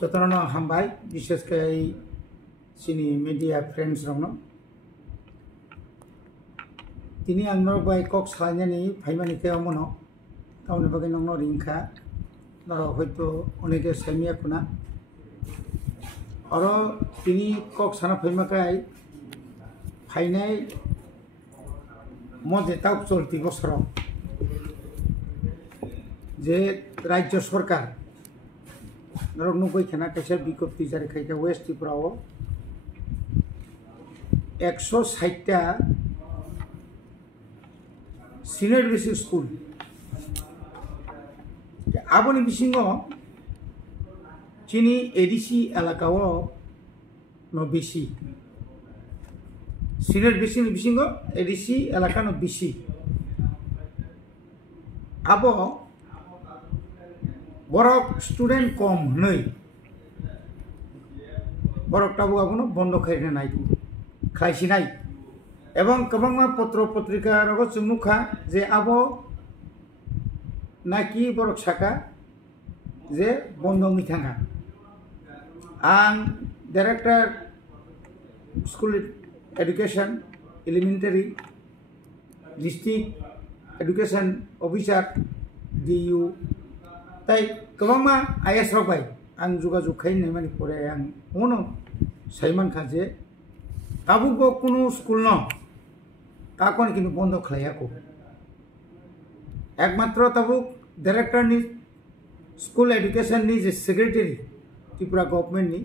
যতন হামবাই বিশেষ করে চিনি মিডিয়া ফ্রেন্ডস রং তিনি আংনর বাই কক সালাইনানি ফাইমানি কেমন তাহলে বাকি নং রিংখা নর হয়তো অনেকে সাইমিয়া কুনা আর তিনি কক সানা ফাইমাকাই ফাইনাই মজে তাও চলতি বছর যে রাজ্য সরকার ধরো 90 খানা কাছে বিজ্ঞপ্তি জারি খাইছে ওয়েস্ট ত্রিপুরাও 160টা সিনিয়র বেসিক স্কুল আবনি বিসিঙ্গ চিনি এডিসি এলাকাও বেশি সিনিয়র বেসিক বিসিঙ্গ এডিসি এলাকা বেশি আবো বরক স্টুডেন্ট কম নই বরক টাবু আবনো বন্ধ খাইনে নাই খাইছি নাই এবং गोबां पत्र पत्रिका रगो चुमुखा जे आबो नाकि बरक साका जे बंद मिथांगा आं director school education elementary district education officer DU ताई गोबां आईएस रबाय आं जुगाजुग खाइने माने परे आं उनो साइमान खाजे ताबुको कुनु स्कूल न ताकन किन्तु बंद खालायाको एकमात्र ताबुक डायरेक्टर नि स्कूल एडुकेशन नि जे सेक्रेटारी त्रिपुरा गवर्नमेंट नि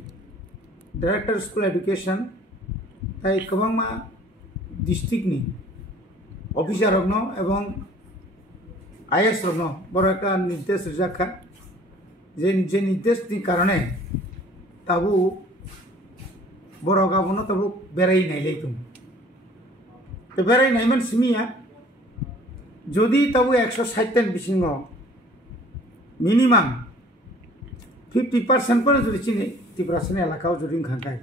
डायरेक्टर स्कूल एडुकेशन ताई गोबांमा डिस्ट्रिक्ट नि ऑफिसर रगनो एवं आईएस रगनो बड़ एक निर्देश रिजाखा जे निर्देश नि कारणे ताबु बड़ गाबनो ताबु बेराय नायलै तुम तो बेराय नायमन सिमिया जदि ताबु 160 बिसिंग मिनिमाम 50% पर जुदि चिनि त्रिपुरासनि एलाकाव जुदि खांखाय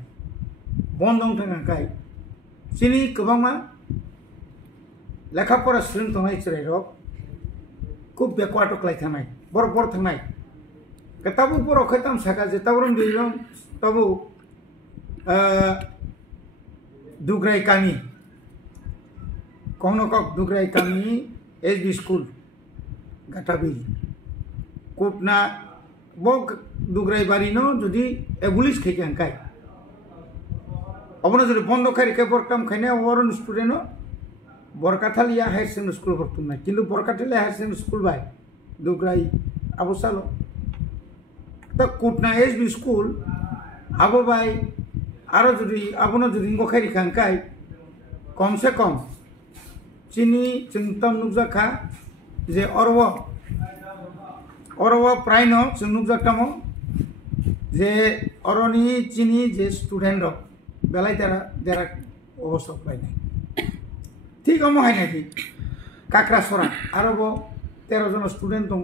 बंदं थांखाय चिनि गोबांमा लेखाफरा स्टुडेन्ट थानाय चिरायरक खूब बेकवार्ड क्लाय थानाय बर थानाय ताबु बर खैताम साका जे ताबरम दिलं ताबु दुग्राय कामी कौनकक दुग्राय कामी SB स्कूल गाटाबिल कोटना बक दुग्राय बारी न जुदि एबुलिश खाइके अंकाय अबनो जुदि बंद खारिके बरकाम खाइने वरन स्टूडेंट बरकाथालिया हायर सेकेंडरी स्कूल बरतुमनाय किन्तु बरकाथालिया हायर सेकेंडरी स्कूल बाय दुग्राय आबोसालो तो कोटना SB स्कूल आबो बाय आरो जुदि आबनो जुदि गखारि खांकाय कम से कम चिनी चिंतम नुजाखा जे अरव प्राय न जों नुजाटामो जे अरनि चिनी जे स्टूडेंट बेलाय देरा अवस्था पाइनाय ठीक अमो हायनाय काक्रासरा आरो 13 जन स्टूडेंट दङ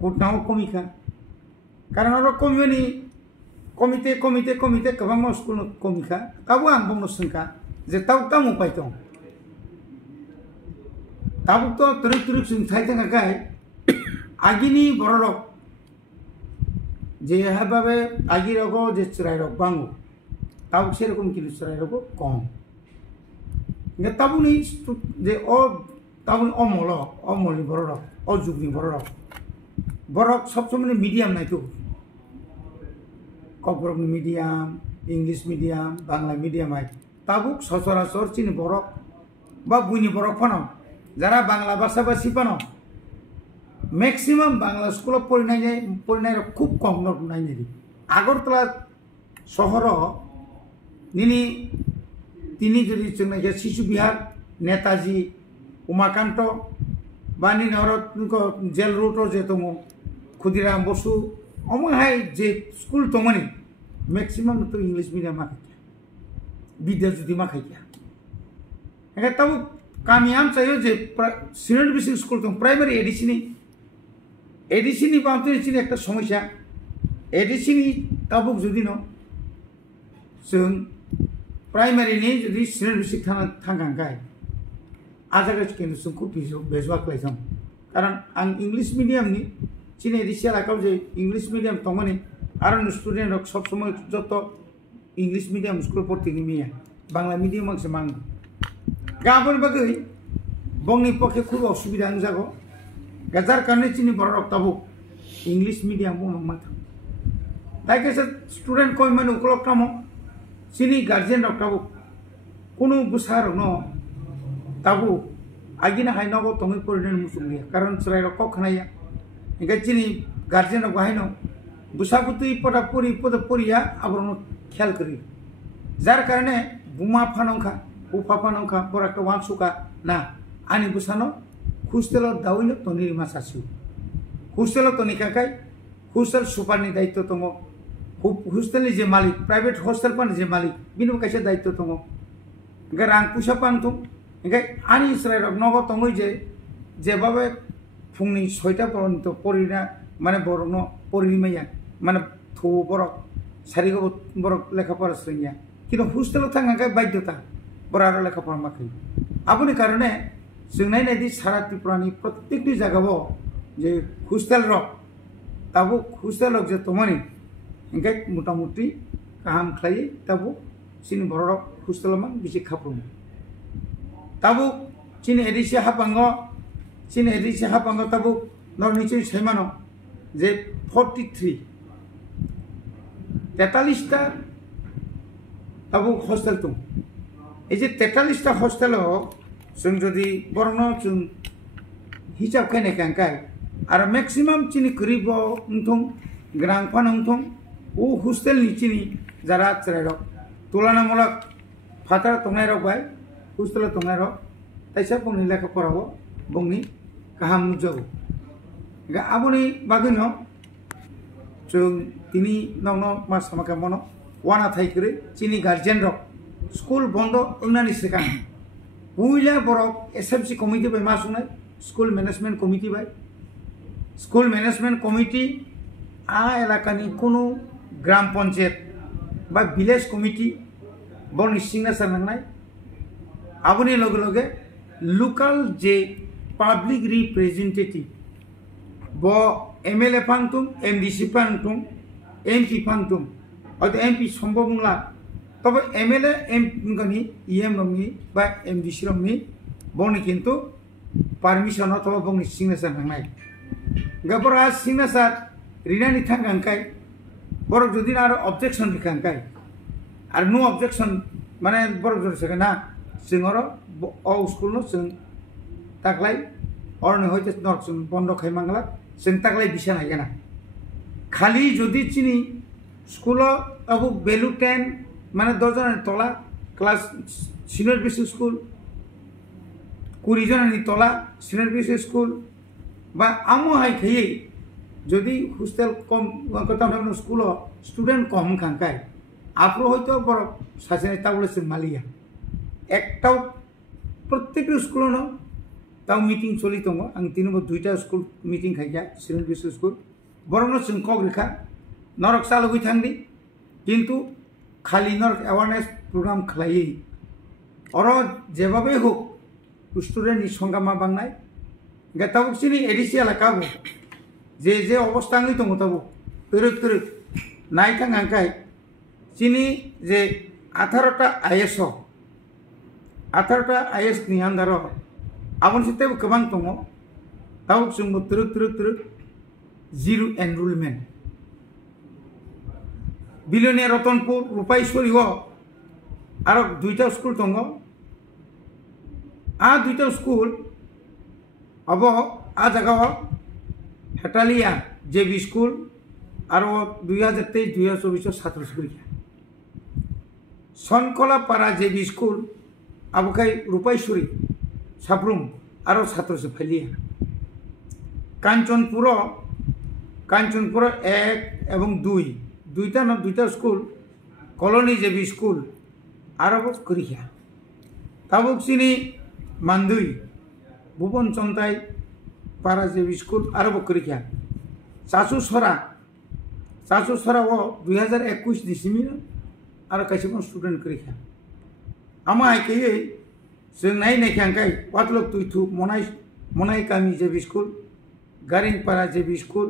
कोटनाव कमिखा कारण आरो कमिनि कमिटे गोबां स्कूल कमिखा ताबो आं बुंनो सोंखा जे ताव उपाय दं ताबो तो तुरुक जों थाइथांगाय आगिनि बररक जे हाबाबे आगिरगो जे चिरायरक बांगो ताबो सेरकम किलु चिरायरक कम ने ताबुनि जे ताबुनि अमलनि बररक जुगनि बररक सब समय मीडियम नायतो Kokborok medium English medium Bangla medium आय ताबुक सचराचर चिनि बरक बा बुइनि बरक फानो যারা বাংলা ভাষাভাষী পানো ম্যাক্সিমাম বাংলা স্কুল পড়িনাই খুব কম নাইনি আগরতলা শহর নিনি তিনি যদি जोंना शिशु बिहार नेताजी उमाकांत बा निनि जेल रोड जे दङ खुदिराम बसु अमहाय जे स्कुल दङनि मैक्सिमाम तो इंग्लिश मीडियम माखाया विद्या जुदि माखाया एखे ताबो कामियाम चाहिए जे सीनियर बेसिक स्कूल दं प्राइमारी एडिसिनी बांतनि चिनि एक समस्या एडिसिनी ताबुक जुदि न जों प्राइमारी नि जुदि सीनियर बेसिक थांगांगाय आजागास केनु जोंखौ बेजवा क्लाइसाम कारण आं इंग्लिश मीडियम नि चिनि एडिसिया लाकाव जे इंग्लिश मीडियम तंगनि আর স্টুডেন্ট রক সব সময় যত ইংলিশ মিডিয়াম স্কুল পড়তে গিয়ে বাংলা মিডিয়াম মাংসে মাং গাবন বাকি বংনি পক্ষে খুব অসুবিধা যাগো যার কারণে চিনি বড় রক তাবো ইংলিশ মিডিয়াম মাথা তাই কেসে স্টুডেন্ট কই মানে উকলক কামো চিনি গার্জিয়ান রক তাবো কোনো বুসার ন তাবো আগিনা হাই নগো তঙ্গি পরিণাম মুসুলিয়া কারণ সরাই রক খানাইয়া এঙ্গে চিনি গার্জিয়ান রক হাই ন বুসাবুতু পটা পরিয়া আবার খেয়াল করি যার কারণে বুমা ফানংখা উফা ফানংখা বড় একটা ওয়ান সুকা না আনি বুসানো হোস্টেল দাউইল তনির মাসাসিউ হোস্টেল তনিকাকাই হোস্টেল সুপারনি দায়িত্ব দङ হোস্টেলनि যে মালিক প্রাইভেট হোস্টেল পানি যে মালিক बिनि कायसे दायित्व दङ ओंखाय रां फैसा पांथुं ओंखाय आनि इसराय रक नग तङै जेबाबे फुंनि 6टा पर्यन्त परिना माने बरन परिमाया माने थौ बरक सारिगो बरक लेखापড়া स्रोंया किन्तु হোস্টেल थांगाय बाध्यता बरार लेखापড়া माखै आबुनि कारणे जों नायनायदि सारा त्रिपुरानि प्रत्येकटी जायगायाव जे হোস্টেल रक ताबो হোস্টেल रक जे तमानि ओंखाय मटामटी गाहाम खालायो ताबो चिनि बर' रक হোস্টেल मान बिसि खाफ्रुम ताबो चिनि एडिसि हापांग ताबो नरनिचि सैमानो जे 43 43टा ताबो হোস্টেल दं এই যে 43টা হোস্টেলও जों जदि बरनो जों हिसाब खायनाय खांखाय आरो मैक्सिमाम चिनि गरिब उंथं ग्रांफान उंथं ओ হোস্টেल नि चिनि जारा चरायरक तुलनामूलक फातार तंनाय रक बाय হোস্টেल तंनाय रक ताइसा बुंनि लेखा फरावो बुंनि गाहाम नुजागो गा आबुनि बागैनो जों तिनि नंनो मास समाका मनो वाना थाइकरे चिनि गार्जियन रक स्कुल बन्द उंनानि सिगां बुइला बरक एसएमसी कमिटी बाय मासुनाय स्कुल मैनेजमेंट कमिटी बाय स्कुल मैनेजमेंट कमिटी आ एलाकानि कोनो ग्राम पंचायत बा विलेज कमिटी बनि सिगनेचार नांनाय आबुनि लगे लगे लोकल जे पब्लिक रिप्रेजेंटेटिव ब एमएलए फांगतुम एमडीसी फांगतुम एमपी फांगतुम अद एमपी सम्भव नंला तब एमएलए एमगनि इएम रंगनि बा एमडीसी रंगनि बनि किन्तु पारमिशन अथवा बनि सिगनेचार नांनाय गबरा सिगनेचार रिनानि थांगांखाय बर जदि आरो ऑब्जेक्शन लिखांखाय आरो नो ऑब्जेक्शन माने बर जरसगा ना जोंरो अ स्कुल नो जों ताकलाय अरने होइते नर जों बन्द खायमांगला जों ताकलाय बिसान हायना खाली जदि चिनि स्कुल अब बेलु 10 माने 10 जन तला क्लास सिनियर बेसिक स्कुल 20 जन तला सिनियर बेसिक स्कुल बा आमो हाय खयै जदि হোস্টেল कम कथा न स्कुल स्टूडेंट कम खांखाय आप्रो हयतो बर सासे ताबले जों मालिया एकटाव प्रत्येक स्कुल न ताव मीटिंग चलि दङ आं तिनबो दुइटा स्कुल मीटिंग खायया सिनियर बेसिक स्कुल बरनो जों कग्रिखा नरक चालुबाय थांदि किन्तु खाली नरक अवेयरनेस प्रोग्राम खालायै अर जेबाबे होक स्टूडेंट नि संगामा बांनाय गतावसिनि एडिसियाला काबो जे अवस्था दङ ताबो तरक नायथांगांखाय चिनि जे 18टा आईएस नि आन्दार आबन सितेबो गोबां दङ ताबो जोंबो तरक जिरो एनरोलमेंट बिलोनिया रतनपुर रूपाईश्वरी आरो दुइटा स्कुल दङ आ दुइटा स्कुल अब आ जगह हेटालिया जेबी स्कुल और 2023-2024 छात्र परीक्षा सनकलापारा जेबी स्कुल आबुखाय रूपाईश्वरी साब्रुम और छात्र फैलिया कांचनपुर 1 एवं 2 दुईटा स्कुल कलोनी जेबी स्कुल और करिया ताबुक चिनी मानदुई भुवन चंताई पारा जेबी स्कुल और करिया चाचुसरा 2021 डिसेम्बर और कैसे स्टूडेंट करिया आमा आइकयै जों नायनायखांखाय वातलक तुइथु मनाई गामि जेबी स्कुल गारिंपारा जेबी स्कुल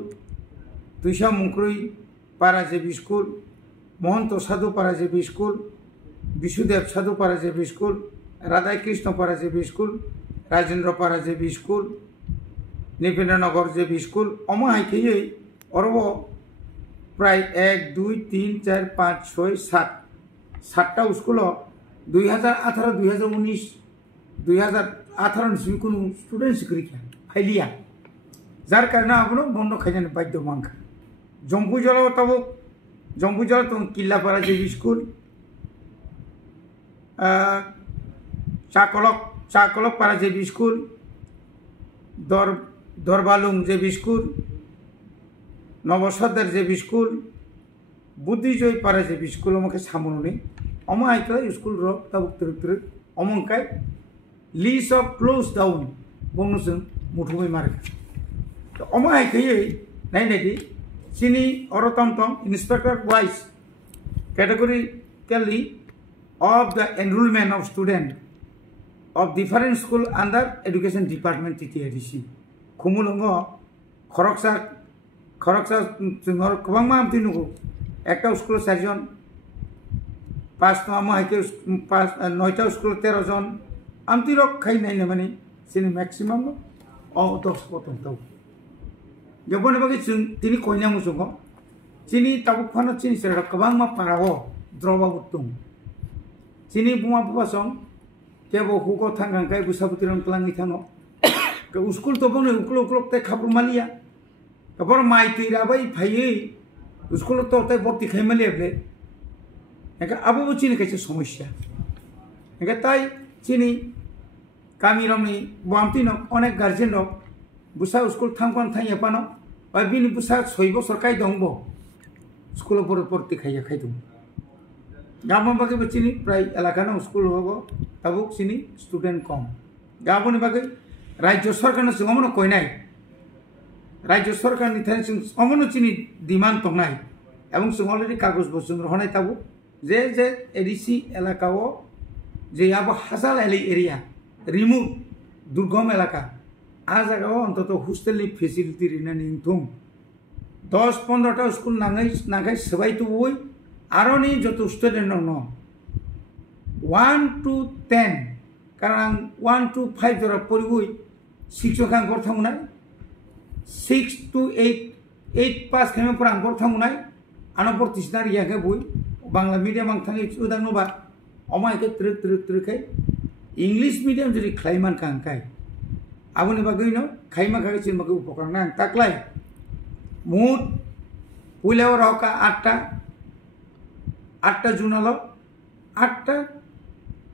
तुइसा मुंख्रुई पारा जेबी स्कूल महंत साधु पारा जेबी स्कूल विशुदेव साधु पारा जेबी स्कूल राधा कृष्ण पारा जेबी स्कूल राजेंद्र पारा जेबी स्कूल निपेन्द्रनगर जेबी स्कूल अमा हाइके अरब प्राय 1 2 3 4 5 6 7 7टा स्कूल 2018 2019 2018 কোনো स्टूडेंट सिक्रिया फाइलिया जार कारण आपनो बंद खाइजाने बाध्य मांखा जम्बुजल तब जम्बुजल तो किल्लापाड़ा जेबी स्कूल चाकलक पाड़ा जेबी स्कूल दरबालुंग जेबी स्कूल नवसदर जेबी स्कूल बुद्धिजय पाड़ा जेबी स्कूल अमके सामने अमा आइकला स्कूल रो तब तरक अमंकाय list of close down bonusung muthumai marka to omo haikei nainadi chini orotom tom inspector wise categorically of the enrollment of student of different school under education department TTIDC khumulungo khoroksa jungor kwangma amtinugo ekta school 4 jon 5 to omo haikei 9ta school 13 jon amtirok khai naine mane sini maximum of 10 potong tau jabone bagi tini konya musungo sini tabuk phano sini sera kabang ma parago droba butung sini buma bupasong kebo hugo thangang kai busabutiran kelangi thano ke school to bone uklok te khapur malia kabor mai tira bai phai school to te borti khai malia ble eka abu chini kaise समस्या eka tai sini kami rami buamti no onek guardian rok busa school thangkon thaiya pano ba bini busa 6 বছর kai dongbo school porti khaiya khaidum gamon bage bachini pray elakano school hobo tabuk sini student kom gamon bage rajyo sarkar no singomono koi nai rajyo sarkar ni thai sing omono chini demand tongnai ebong sing already kagoj bosung honai tabu je ADC elakao je abo hasal area remove दुर्गम एलाका आ जगह अंतत hostel facility Rina निंथुम 10-15टा school नांगाई सबाई तो वही आरो नहीं जो तो स्टूडेंट नो 1 to 10 कारण 1 to 5 जरा परिवई शिक्षक आंगर थामुनाय 6 to 8 पास खालाम पर आंगर थामुनाय आना पर तिसनार याके बई बांग्ला मीडियाम आं थांगि उदांनोबा अमायके त्रिकै English medium jadi klaiman kangkai. Abu ni bagai no, kaima kagai cina bagai upakarna taklai. Mood, pulau raka 8 junalo, 8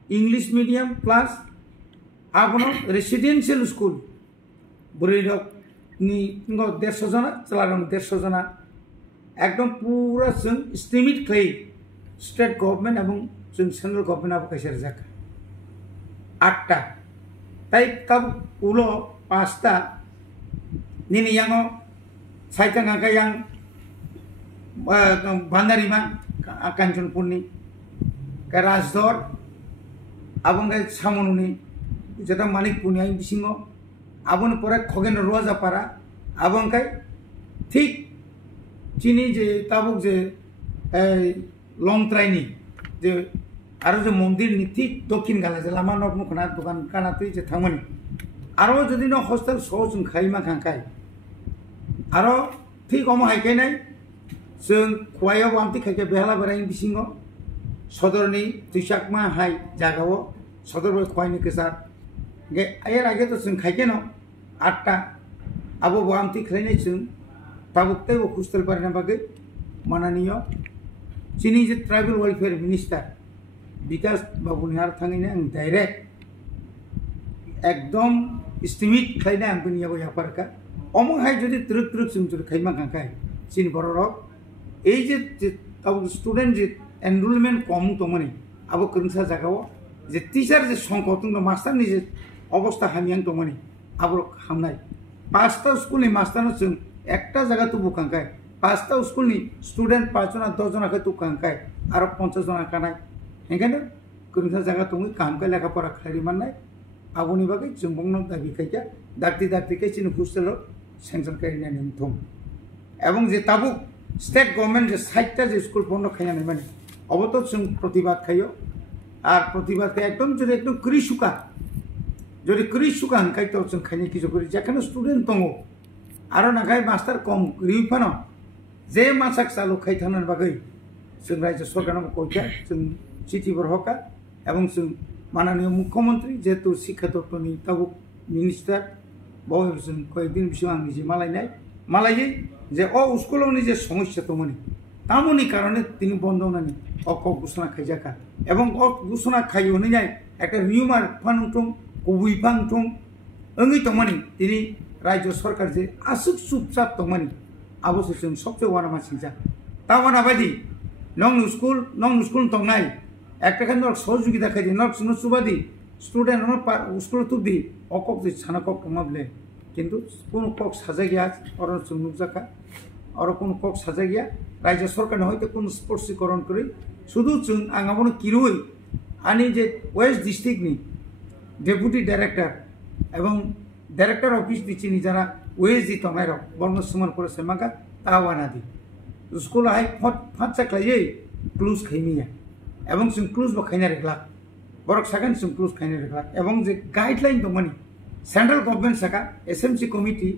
English medium plus abu no residential school. Buridok ni ngo 150 jana, celarang 150 jana. Ekdom pura sung estimate klai state government abang sung central government abu kasih rezak. 8टा ताई तब उलो 5टा निनी यांगो साइतंग का yang Bandarima Kanchanpurni ka Rajdor abong ka Samonuni jeta Manikpurni ai bisingo abon pore Khogen Roja para abong kai ঠিক চিনি যে তাবুক যে long ট্রাইনি যে आरो जो मंदिर नि ठीक दक्षिण गाला जे लामा नक मुखना दुकान काना तुइ जे थांमोनि आरो जदि न हस्टेल सो जों खाइमा खांखाय आरो ठीक अम हाइखायनाय जों खवायाव बामति खाइके बेहाला बेराय बिसिङो सदरनि तुइसाकमा हाइ जागाव सदर बय खवायनि केसार गे आयर आगे तो जों खाइके न 8टा आबो बामति खाइनाय जों ताबुकते हस्टेल पारना बागे माननीय चिनि जे ट्राइबल वेलफेयर मिनिस्टार विकास बाबुनिहार थांगैने आं डाइरेक्ट एकदम एस्टिमेट खाइना आं बनिया बया पारका अमहाय जदि त्रुक जों जुदि खाइमा खांखाय सिन बररक এই যে স্টুডেন্ট যে এনরোলমেন্ট কম তমনি আবো করনসা জাগাও যে টিচার যে সংকট দं মাস্টারनि যে অবস্থা হামিয়াं তমনি আবো হামনাय 5টা স্কুলनि मास्टारनो जों একটা জায়গা তো বুকাंखाय 5টা স্কুলनि স্টুডেন্ট 5 जना 10 जना खै तो कांखाय आरो 50 जना कानाय हेंगानो करनसा जागा तंगै कामखाय लेखापरा खारि माननाय आबोनि बागै जों बंनो दाबि खायजा दाक्ति खाय चिन हस्टेल सेंसन खायना निमथम एवं जे ताबुक स्टेट गवर्नमेंट जे 60टा जे स्कुल बन्द खायनानै माने अबत जों प्रतिबाद खायो আর প্রতিবাদকে একদম যদি একদম কৃষুকা যদি কৃষুকা হনকাই তো जों খাইনি কিছু করি যেখানে স্টুডেন্ট দङ आरो नागाय मास्टार कम रिफानो जे मासाक चालु खायथानन बागै जों राज्य सरकारनाव कयथा जों चिठी बरहका এবং जों माननीय मुख्यमंत्री जेतु शिक्षा दप्तरनि ताबुक मिनिस्टार बावै जों कयदिन बिसिम आं निजे मालायै जे स्कुलनि जे समस्या दंमोन तामनि कारणे তিনি বন্ধ নানি অক ঘোষণা খাইজাকা এবং ঘোষণা খাই হইনাই একটা রিউমার ফানুটং কুবুইফাংটং ओंगै दंमोन তিনি राज्य सरकार जे आसुक चुपचाप दंमोन आबोसो जों सबसे वाना मासिंजा तावाना बायदि नং स्कुल दंनाय একটা নক সহযোগিতা খাইদি নক সুবাদি স্টুডেন্ট ন স্কুল তুবদি অকক যে ছানাকক কমাবলে কিন্তু কোন কক সাজা গিয়া অরণ সুনুজাকা আর কোন কক সাজা গিয়া राज्य सरकार হয়তো কোন স্পর্শীকরণ করে শুধু जों आंगाबनो किरुই आनी जे वेस्ट डिस्ट्रिक्टनि डेपुटी डाइरेक्टर এবং डाइरेक्टर ऑफिस दिचिनि जारा वेस्ट दि तंगाय रक बर्न समान करे सेमागा तावाना दि स्कुल हाय फाटसा क्लायै क्लोज खाइनिया এবং जों क्लोज बखायना रेखला बरक सागन जों क्लोज खाइना रेखला এবং जे गाइडलाइन दंमोन सेंट्रल गवर्नमेंट साका SMC committee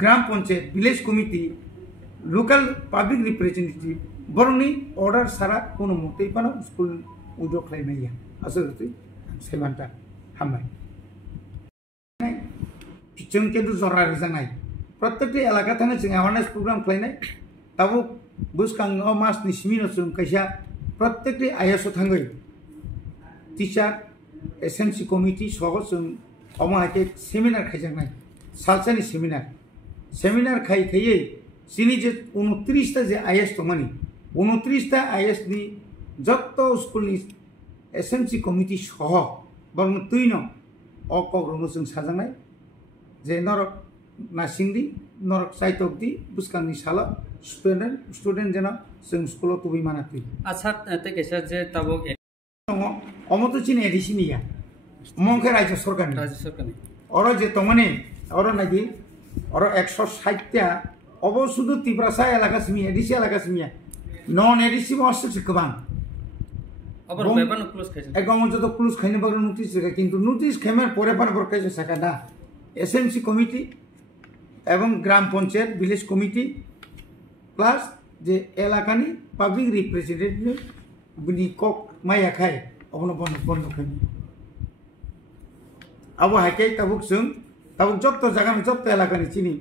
gram panchayat village committee local public representative बरंनि ऑर्डर सारा कोनो मते पानो स्कुल उद्र खालामनाया आसलते सेमानता हामबाय जों केदु जरा रिजानाय प्रत्येक एलाका थाने जों अवेयरनेस प्रोग्राम खालामनाय ताबो बुसखां मासनि सिमिनो जों कायसा प्रत्येक आइएसओ थांगै टीचर एसएमसी कमिटी सह जों अमाके सेमिनार खायजानाय सालसानि सेमिनार खायै सिनी जे 29टा जे आईएस दंमानि 29टा आईएस नि जत्त स्कुलनि एसएमसी कमिटी सह बरं तुइनो अकग्रम जों साजानाय जे नरक नासिंदि नरक साइतकदि बुसखांनि साला स्टुडेंट जेना जों स्कुलाव तुबि मानाति आसा तेकेसा जे ताबो अमतो चिन एडिसिनिया मंखे राज्य सरकारनि अर जे तंगनि अर नागि अर 160टा अब शुद्ध तिब्रासा एलाका सिमिया एडिसी एलाका सिमिया नन एडिसी मस्से गोबां अबर बेबान क्लोज खाइसे एकदम जो क्लोज खाइने बार नोटिस किन्तु नोटिस खाइमार परे पार बरकाइसे साका ना एसएमसी कमिटी एवं ग्राम पंचायत विलेज कमिटी प्लस जे एलाकानि पब्लिक रिप्रेजेंटेटिव बिनि कक माया खाय अबनो बन्द खाइने अब हाइके ताबुक जत्त जागा जत्त एलाकानि चिनि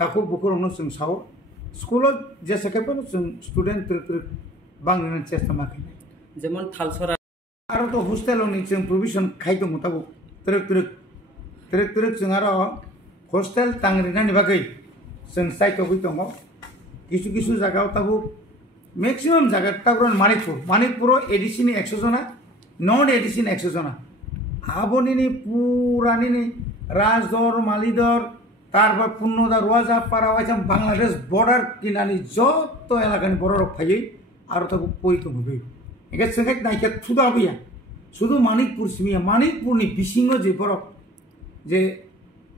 ताको बुकुरनो जों साव स्कुलाव जेसेखायबो जों स्टुडेन्ट ट्रिक बांनो चेष्टा माखायनाय जेमन थालसरा आरो तो हस्टेलनि जों प्रोविजन खायदों ताबो ट्रिक जों आरो हस्टेल तांग्रिनानि बागै जों साइटआव दङ किछु जायगायाव ताबो मैक्सिमाम जायगा ताबो मानिकपुराव एडिसिनि 100 जना नन एडिसिनि 100 जना आबनिनि पुरानिनि राजदर मालिदर तारबार पुन्नदा रुवाजा पारावाइसाम बांलादेश बॉर्डर किनानि जत्त एलाकानि बररक फायै आरो ताबो पयितो होबे एके संगे नायके थुदाबिया शुधु मानिकपुर सिमिया मानिकपुरनि बिसिङो जे बरक जे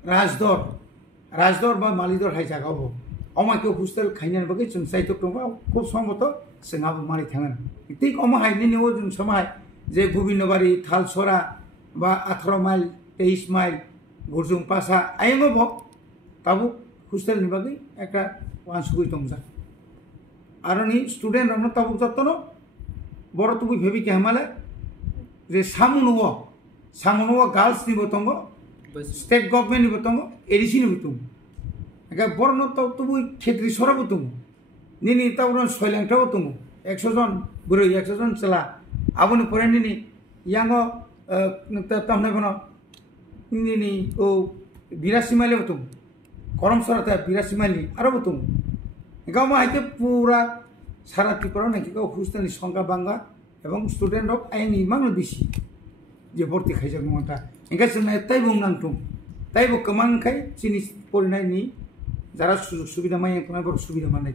राजदर बा मालिदर हाय जागावो अमाके हस्टेल खायनानि बागै जों साइतो दंबा खूब समबत जोंहाबो मानि थाङो थिक अमा हायनि नेव जों समाय जे गोबिन्दबारि थालसरा बा 18 माइल 23 माइल गुरजुं पासा आइमबो ताबो हस्टेल नि बागै एकटा वानसुगै दंजा आरोनि स्टुडेन्ट रनो ताबो जत्तनो बर तुबि भेबि के हमाले जे सामुनुवा गर्ल्स निबो दंगो स्टेट गवर्नमेंट निबो दंगो एडिसी निबो दंगो एका बरनो तुबि खेत्री सराबो दंगो निनि तावरन सयलांटाबो दंगो 100 जन बुरै 100 जन चला आबोनि परेनिनि यांगो तामनाय बनो निनि ओ 82 माइल दंगो करमसराता 82 माइल आरो दंगो एकामा हायके पूरा सारा त्रिपुरा नाकि हस्टेलनि संख्या बांगा एवं स्टुडेन्ट अफ आइनि मांग बेसि जे भर्ती खायजाक नङा एंगा जोंना ताइबो नांथुं ताइबो कमांखाय जिनिस फरायनायनि जारा सुजुग सुबिदा माय सुबिदा माननाय